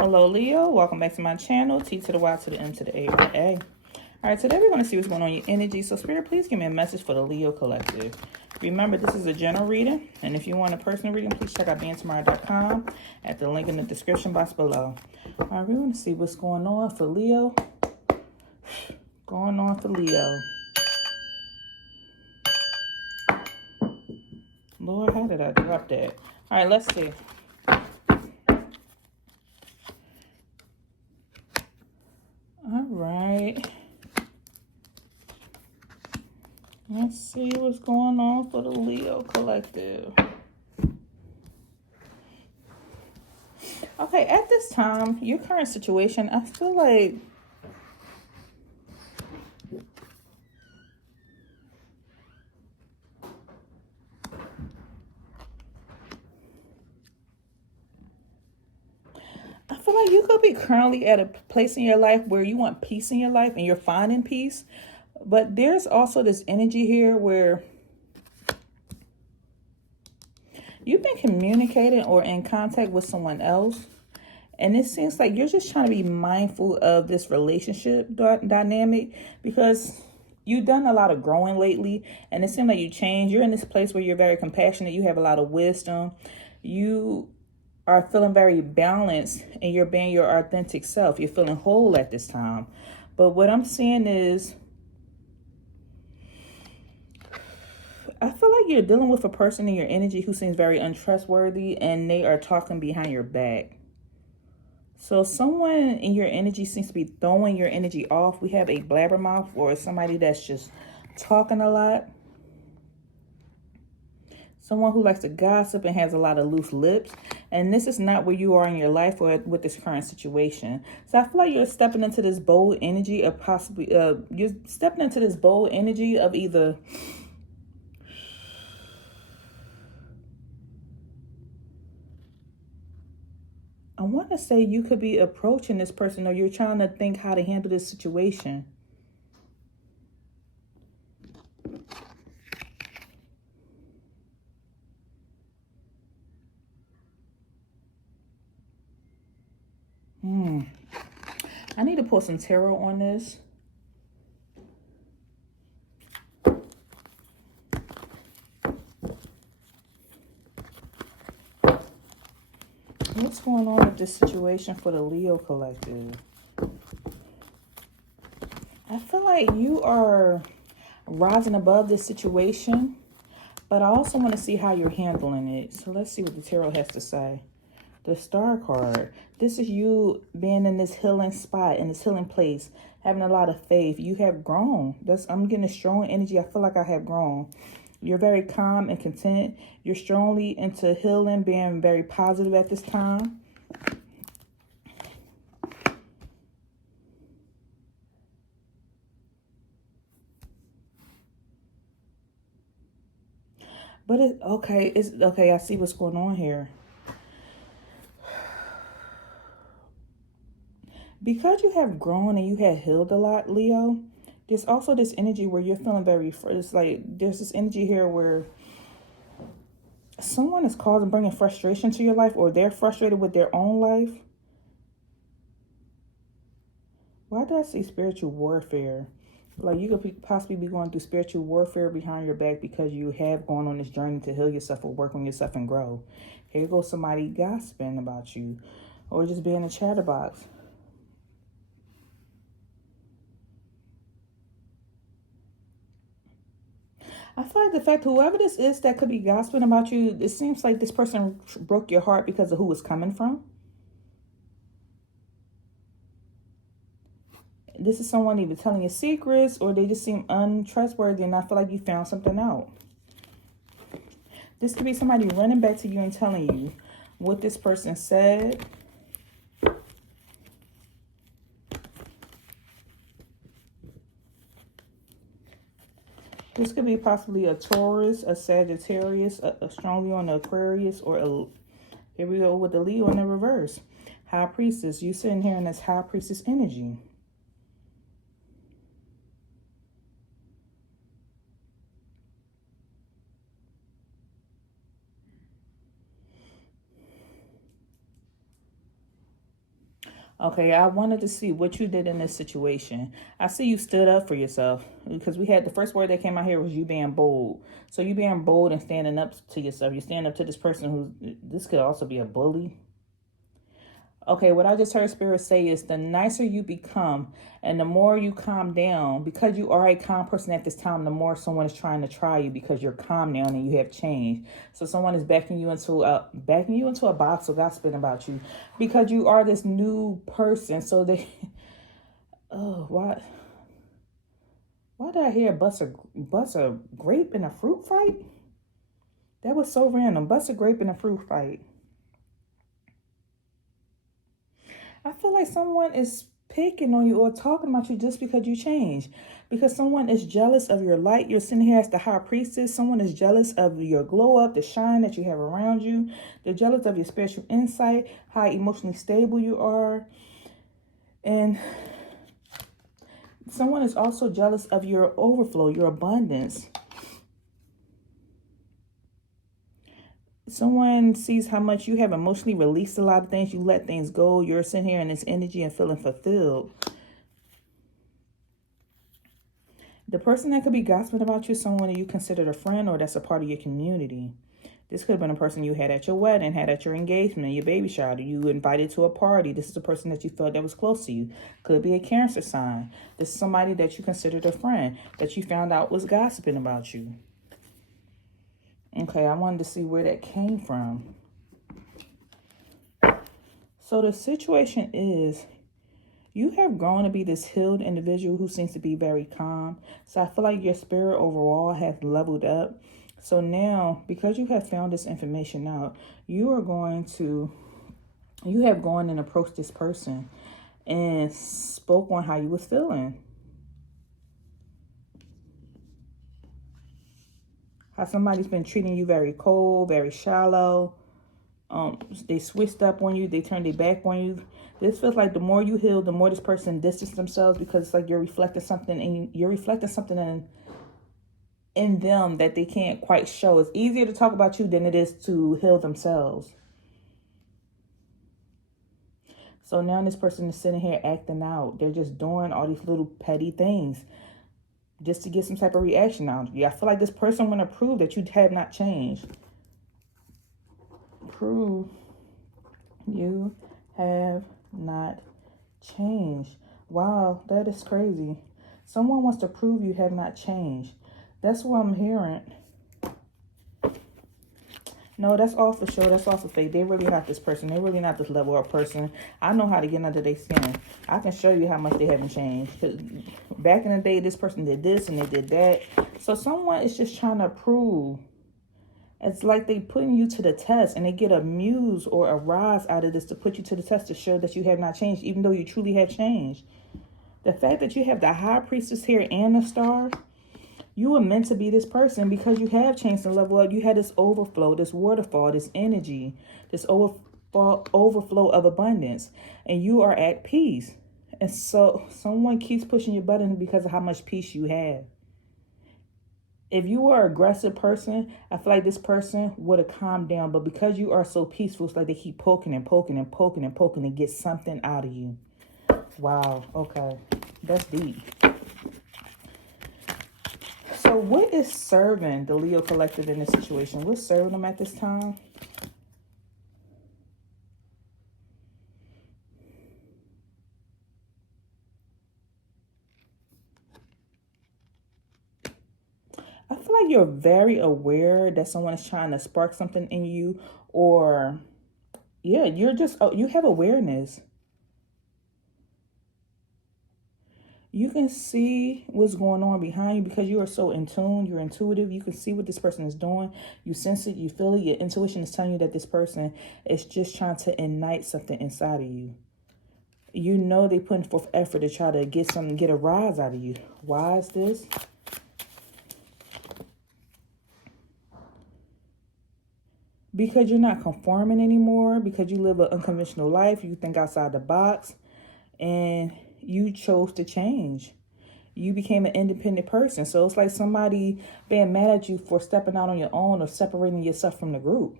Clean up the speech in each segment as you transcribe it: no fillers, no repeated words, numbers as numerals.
Hello, Leo. Welcome back to my channel. T to the Y to the M to the A to the A. All right, today we're going to see what's going on in your energy. So, Spirit, please give me a message for the Leo collective. Remember, this is a general reading. And if you want a personal reading, please check out BeingTymara.com at the link in the description box below. All right, we want to see what's going on for Leo. Going on for Leo. Lord, how did I drop that? All right, let's see. All right. Let's see what's going on for the Leo collective. Okay, at this time, your current situation, I feel like you could be currently at a place in your life where you want peace in your life and you're finding peace. But there's also this energy here where you've been communicating or in contact with someone else. And it seems like you're just trying to be mindful of this relationship dynamic because you've done a lot of growing lately. And it seems like you changed. You're in this place where you're very compassionate. You have a lot of wisdom. You are feeling very balanced and you're being your authentic self. You're feeling whole at this time. But what I'm seeing is, I feel like you're dealing with a person in your energy who seems very untrustworthy and they are talking behind your back. So someone in your energy seems to be throwing your energy off. We have a blabbermouth or somebody that's just talking a lot. Someone who likes to gossip and has a lot of loose lips. And this is not where you are in your life or with this current situation. So I feel like you're stepping into this bold energy of possibly, you're stepping into this bold energy of either, I want to say you could be approaching this person or you're trying to think how to handle this situation. I need to pull some tarot on this. What's going on with this situation for the Leo collective? I feel like you are rising above this situation, but I also want to see how you're handling it. So let's see what the tarot has to say. The Star card. This is you being in this healing spot, in this healing place, having a lot of faith. You have grown. I'm getting a strong energy. I feel like I have grown. You're very calm and content. You're strongly into healing, being very positive at this time. But it's okay. I see what's going on here. Because you have grown and you have healed a lot, Leo, there's also this energy where you're feeling very, it's like there's this energy here where someone is bringing frustration to your life or they're frustrated with their own life. Why do I see spiritual warfare? Like you could possibly be going through spiritual warfare behind your back because you have gone on this journey to heal yourself or work on yourself and grow. Here goes somebody gossiping about you or just being a chatterbox. I feel like the fact whoever this is that could be gossiping about you, it seems like this person broke your heart because of who it's coming from. This is someone either telling you secrets or they just seem untrustworthy and I feel like you found something out. This could be somebody running back to you and telling you what this person said. This could be possibly a Taurus, a Sagittarius, a strongly on the Aquarius, or here we go with the Leo in the reverse. High Priestess. You sitting here in this High Priestess energy. Okay, I wanted to see what you did in this situation. I see you stood up for yourself because we had the first word that came out here was you being bold. So you being bold and standing up to yourself. You're standing up to this person who, this could also be a bully. Okay, what I just heard Spirit say is the nicer you become and the more you calm down, because you are a calm person at this time, the more someone is trying to try you because you're calm now and you have changed. So someone is backing you into a box or gossiping about you because you are this new person. So they, oh, why did I hear bust a grape in a fruit fight? That was so random. Bust a grape in a fruit fight. I feel like someone is picking on you or talking about you just because you changed. Because someone is jealous of your light. You're sitting here as the high priestess. Someone is jealous of your glow up, the shine that you have around you. They're jealous of your spiritual insight, how emotionally stable you are. And someone is also jealous of your overflow, your abundance. Someone sees how much you have emotionally released a lot of things. You let things go. You're sitting here in this energy and feeling fulfilled. The person that could be gossiping about you is someone that you considered a friend or that's a part of your community. This could have been a person you had at your wedding, had at your engagement, your baby shower, you invited to a party. This is a person that you felt that was close to you. Could be a Cancer sign. This is somebody that you considered a friend that you found out was gossiping about you. Okay, I wanted to see where that came from. So the situation is, you have grown to be this healed individual who seems to be very calm. So I feel like your spirit overall has leveled up. So now, because you have found this information out, you have gone and approached this person and spoke on how you was feeling. How somebody's been treating you very cold, very shallow. They switched up on you. They turned their back on you. This feels like the more you heal, the more this person distanced themselves, because it's like you're reflecting something in them that they can't quite show. It's easier to talk about you than it is to heal themselves. So now this person is sitting here acting out. They're just doing all these little petty things just to get some type of reaction out of you. I feel like this person want to prove that you have not changed. Prove you have not changed. Wow, that is crazy. Someone wants to prove you have not changed. That's what I'm hearing. No, that's all for sure. That's all for fake. They're really not this person. They're really not this level of person. I know how to get under their skin. I can show you how much they haven't changed. 'Cause back in the day, this person did this and they did that. So someone is just trying to prove. It's like they putting you to the test and they get a muse or a rise out of this to put you to the test to show that you have not changed, even though you truly have changed. The fact that you have the high priestess here and the star, you were meant to be this person because you have changed and level up. You had this overflow, this waterfall, this energy, this overflow of abundance, and you are at peace. And so someone keeps pushing your button because of how much peace you have. If you were an aggressive person, I feel like this person would have calmed down. But because you are so peaceful, it's like they keep poking and poking and poking and poking to get something out of you. Wow. Okay. That's deep. So what is serving the Leo collective in this situation? What's serving them at this time? I feel like you're very aware that someone is trying to spark something in you, or yeah, you have awareness. You can see what's going on behind you because you are so in tune. You're intuitive. You can see what this person is doing. You sense it. You feel it. Your intuition is telling you that this person is just trying to ignite something inside of you. You know they're putting forth effort to try to get a rise out of you. Why is this? Because you're not conforming anymore. Because you live an unconventional life. You think outside the box. And you chose to change. You became an independent person. So it's like somebody being mad at you for stepping out on your own or separating yourself from the group.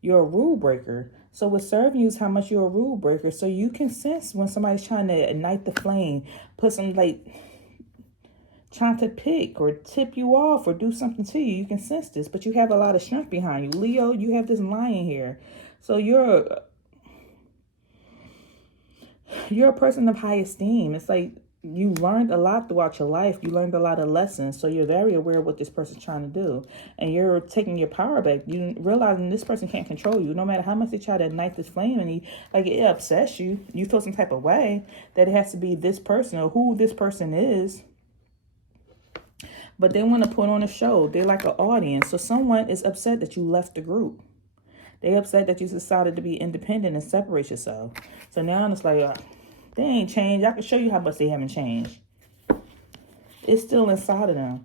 You're a rule breaker. So what's serving you is how much you're a rule breaker. So you can sense when somebody's trying to ignite the flame, put some like trying to pick or tip you off or do something to you. You can sense this, but you have a lot of strength behind you. Leo, you have this lion here. So you're a person of high esteem. It's like you learned a lot throughout your life. You learned a lot of lessons. So you're very aware of what this person's trying to do. And you're taking your power back. You realizing this person can't control you. No matter how much they try to ignite this flame and it upsets you. You feel some type of way that it has to be this person or who this person is. But they want to put on a show. They're like an audience. So someone is upset that you left the group. They're upset that you decided to be independent and separate yourself. So now it's like, they ain't changed. I can show you how much they haven't changed. It's still inside of them.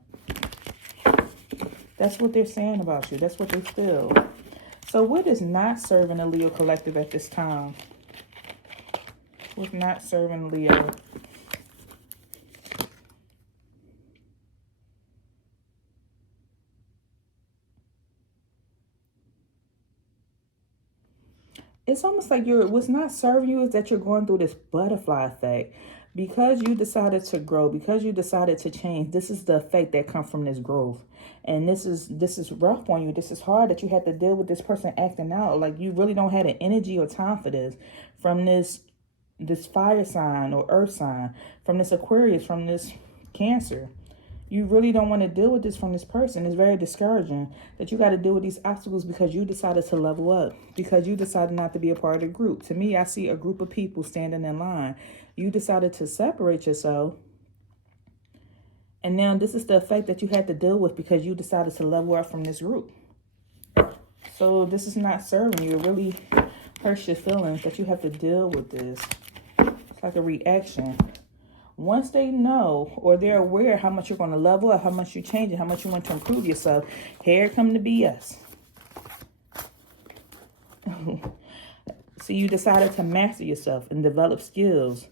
That's what they're saying about you. That's what they feel. So what is not serving the Leo collective at this time? What's not serving Leo? It's almost like what's not serving you is that you're going through this butterfly effect. Because you decided to grow, because you decided to change, this is the effect that comes from this growth. And this is rough on you. This is hard that you had to deal with this person acting out. Like you really don't have the energy or time for this. From this fire sign or earth sign, from this Aquarius, from this Cancer. You really don't want to deal with this from this person. It's very discouraging that you got to deal with these obstacles because you decided to level up, because you decided not to be a part of the group. To me, I see a group of people standing in line. You decided to separate yourself. And now this is the effect that you had to deal with because you decided to level up from this group. So this is not serving you. It really hurts your feelings that you have to deal with this. It's like a reaction. Once they know or they're aware how much you're going to level up, how much you're changing, how much you want to improve yourself, here come the BS. So you decided to master yourself and develop skills.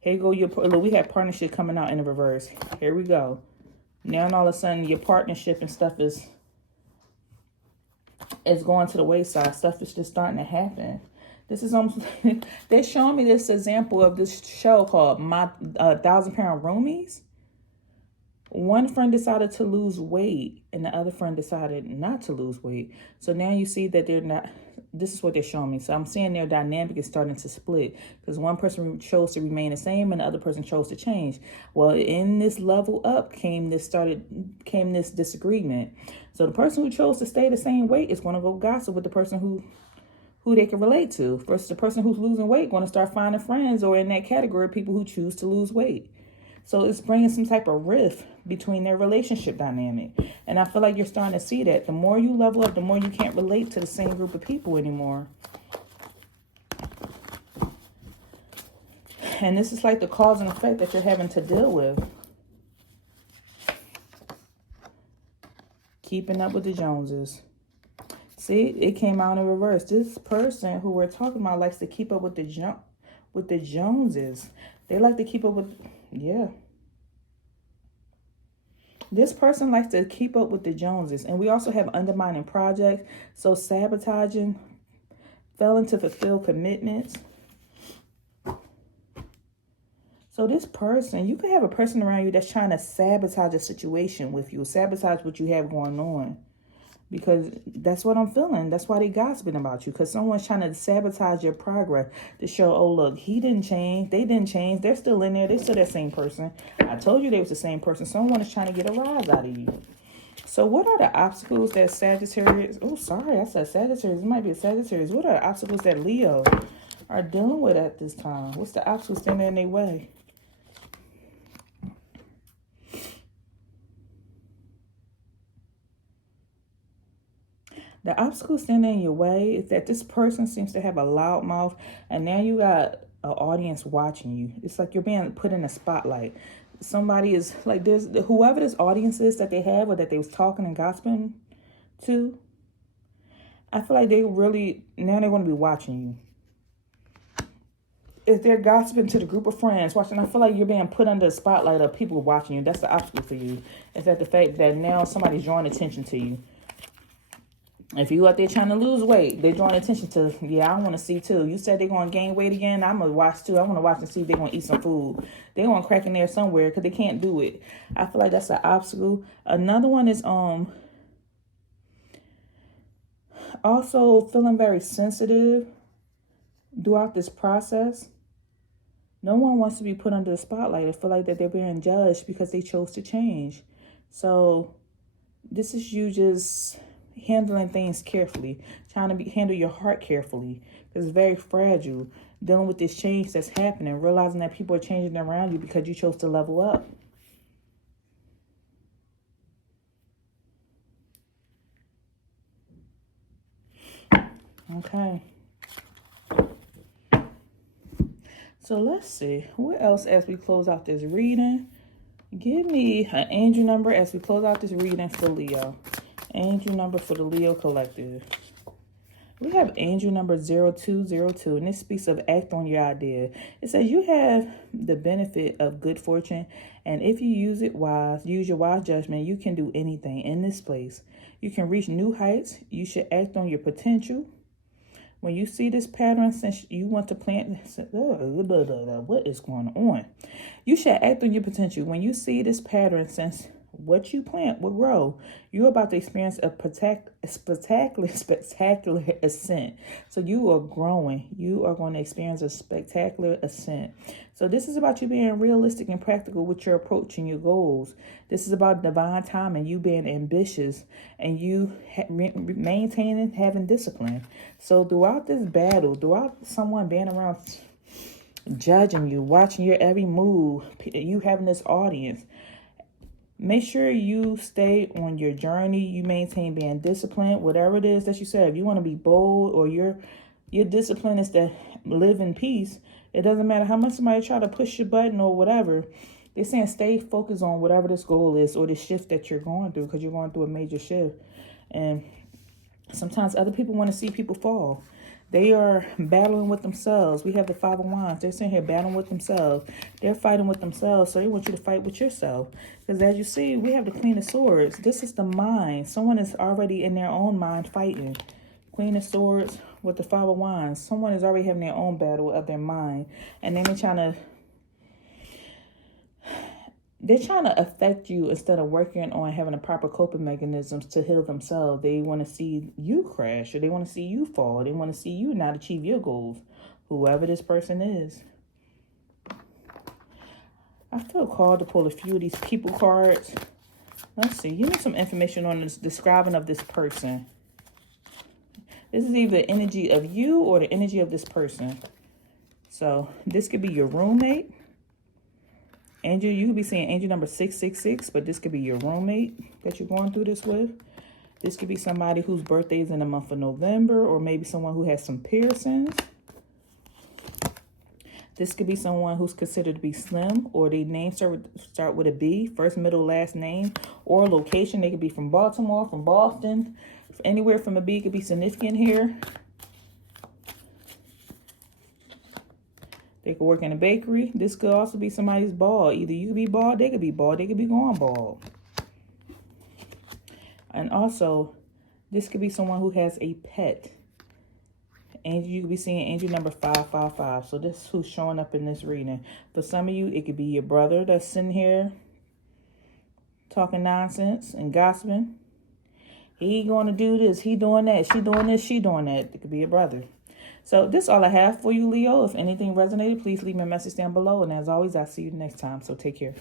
Here you go. Look, we have partnership coming out in the reverse. Here we go. Now all of a sudden your partnership and stuff is going to the wayside. Stuff is just starting to happen. This is almost, they're showing me this example of this show called My 1,000-Pound Roomies. One friend decided to lose weight and the other friend decided not to lose weight. So now you see that they're not, this is what they're showing me. So I'm saying their dynamic is starting to split because one person chose to remain the same and the other person chose to change. Well, in this level up came this disagreement. So the person who chose to stay the same weight is going to go gossip with the person who they can relate to, versus the person who's losing weight going to start finding friends or in that category of people who choose to lose weight. So it's bringing some type of rift between their relationship dynamic. And I feel like you're starting to see that. The more you level up, the more you can't relate to the same group of people anymore. And this is like the cause and effect that you're having to deal with. Keeping up with the Joneses. See, it came out in reverse. This person who we're talking about likes to keep up with the Joneses. They like to keep up with, yeah. This person likes to keep up with the Joneses. And we also have undermining projects. So sabotaging, failing to fulfill commitments. So this person, you could have a person around you that's trying to sabotage a situation with you, sabotage what you have going on. Because that's what I'm feeling. That's why they gossiping about you. Because someone's trying to sabotage your progress to show, oh, look, he didn't change. They didn't change. They're still in there. They're still that same person. I told you they was the same person. Someone is trying to get a rise out of you. So what are the obstacles that Sagittarius... Oh, sorry. I said Sagittarius. It might be a Sagittarius. What are the obstacles that Leo are dealing with at this time? What's the obstacles standing in their way? The obstacle standing in your way is that this person seems to have a loud mouth, and now you got an audience watching you. It's like you're being put in a spotlight. Somebody is like this, whoever this audience is that they have or that they was talking and gossiping to, I feel like they really, now they're going to be watching you. If they're gossiping to the group of friends watching, I feel like you're being put under a spotlight of people watching you. That's the obstacle for you. Is that the fact that now somebody's drawing attention to you. If you out there trying to lose weight, they're drawing attention to, yeah, I want to see too. You said they're going to gain weight again. I'm going to watch too. I want to watch and see if they're going to eat some food. They're going to crack in there somewhere because they can't do it. I feel like that's an obstacle. Another one is also feeling very sensitive throughout this process. No one wants to be put under the spotlight or feel like that they're being judged because they chose to change. So this is you just handling things carefully, trying to handle your heart carefully, because it's very fragile, dealing with this change that's happening, realizing that people are changing around you because you chose to level up. Okay. So let's see. What else as we close out this reading? Give me an angel number as we close out this reading for Leo. Angel number for the Leo collective. We have angel number 0202, and this speaks of act on your idea. It says you have the benefit of good fortune, and if you use your wise judgment, you can do anything in this place. You can reach new heights. You should act on your potential. When you see this pattern, since you want to plant, what is going on? You should act on your potential. When you see this pattern, since what you plant will grow, you're about to experience a spectacular ascent. So you are growing. You are going to experience a spectacular ascent. So this is about you being realistic and practical with your approach and your goals. This is about divine timing, you being ambitious, and you maintaining, having discipline. So throughout this battle, throughout someone being around judging you, watching your every move, you having this audience, make sure you stay on your journey. You maintain being disciplined, whatever it is that you said. If you want to be bold or your discipline is to live in peace, it doesn't matter how much somebody try to push your button or whatever. They're saying stay focused on whatever this goal is or the shift that you're going through, because you're going through a major shift. And sometimes other people want to see people fall. They are battling with themselves. We have the Five of Wands. They're sitting here battling with themselves. They're fighting with themselves. So they want you to fight with yourself. Because as you see, we have the Queen of Swords. This is the mind. Someone is already in their own mind fighting. Queen of Swords with the Five of Wands. Someone is already having their own battle of their mind. And then they're trying to affect you instead of working on having the proper coping mechanisms to heal themselves. They want to see you crash, or they want to see you fall. They want to see you not achieve your goals, whoever this person is. I feel called to pull a few of these people cards. Let's see. Give me some information on this describing of this person. This is either the energy of you or the energy of this person. So this could be your roommate. Angel, you could be seeing angel number 666, but this could be your roommate that you're going through this with. This could be somebody whose birthday is in the month of November, or maybe someone who has some piercings. This could be someone who's considered to be slim, or their name start with a B, first, middle, last name, or location. They could be from Baltimore, from Boston, anywhere from a B could be significant here. They could work in a bakery. This could also be somebody's bald. Either you could be bald, they could be bald, they could be going bald. And also, this could be someone who has a pet. And you could be seeing angel number 555. So this is who's showing up in this reading. For some of you, it could be your brother that's sitting here talking nonsense and gossiping. He going to do this, he doing that, she doing this, she doing that. It could be your brother. So this is all I have for you, Leo. If anything resonated, please leave me a message down below. And as always, I'll see you next time. So take care.